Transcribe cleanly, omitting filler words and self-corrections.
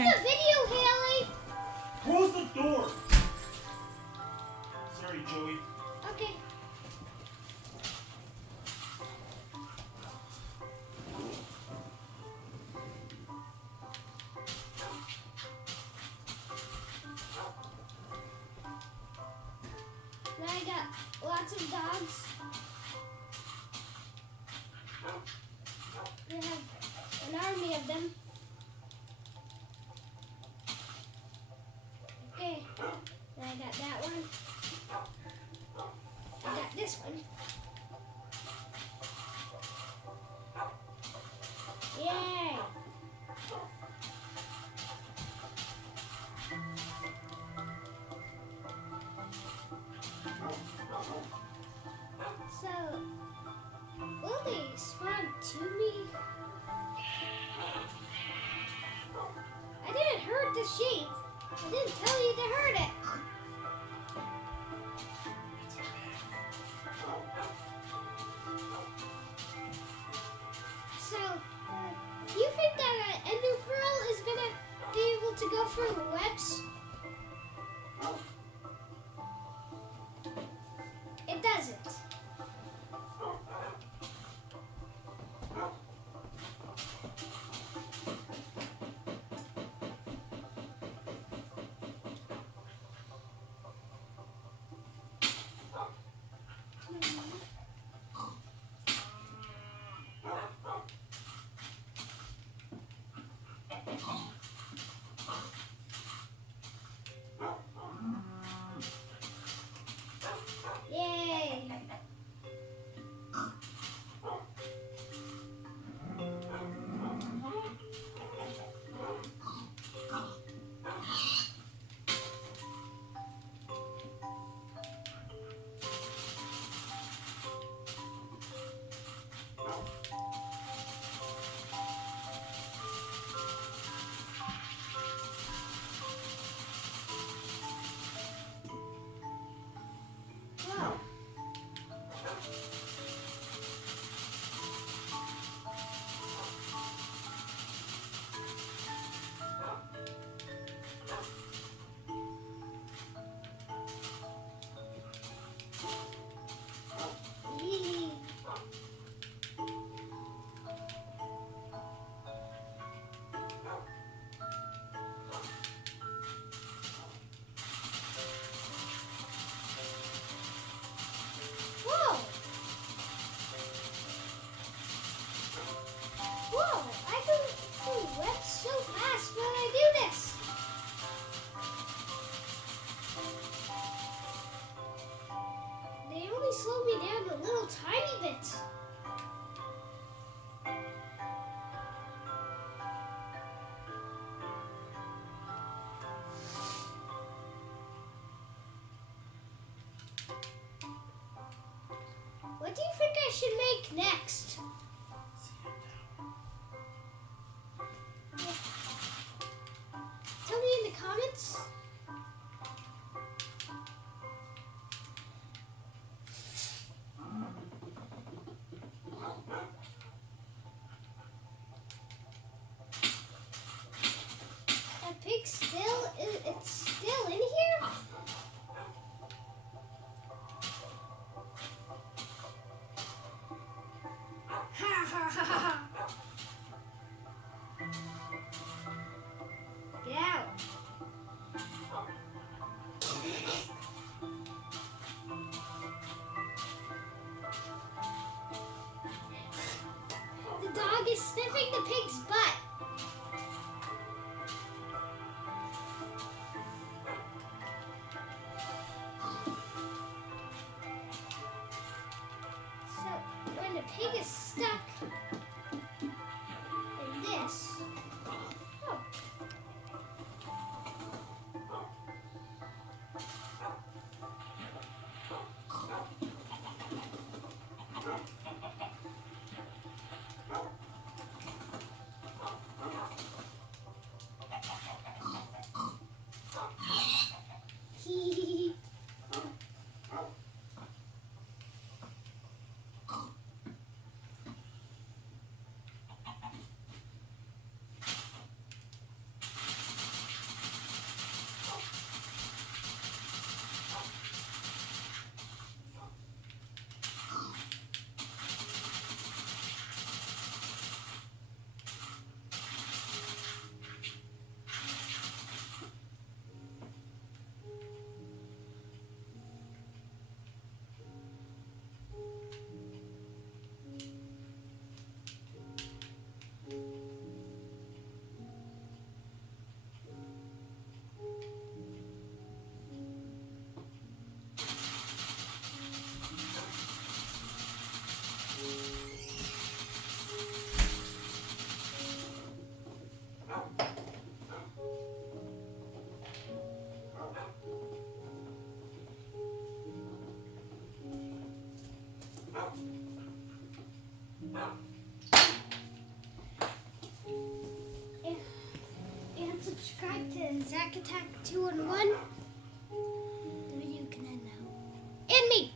Okay. It's a video, Haley. Close the door. Sorry, Joey. Okay. Now I got lots of dogs. We have an army of them. Okay. Now I got that one. I got this one. Yay! So, will they spawn to me? I didn't hurt the sheep. I didn't tell you to hurt it. So, you think that an ender pearl is gonna be able to go through webs? It doesn't. Yay! Wow. Yee. Whoa! Whoa! I go through webs so fast when I do this. They only slow me down a little tiny bit. What do you think I should make next? Tell me in the comments. That pig it's still in here? Ha ha ha ha! Get out! The dog is sniffing the pig's butt. So when the pig is stuck in this, oh. And subscribe to Zack Attack 2-in-1.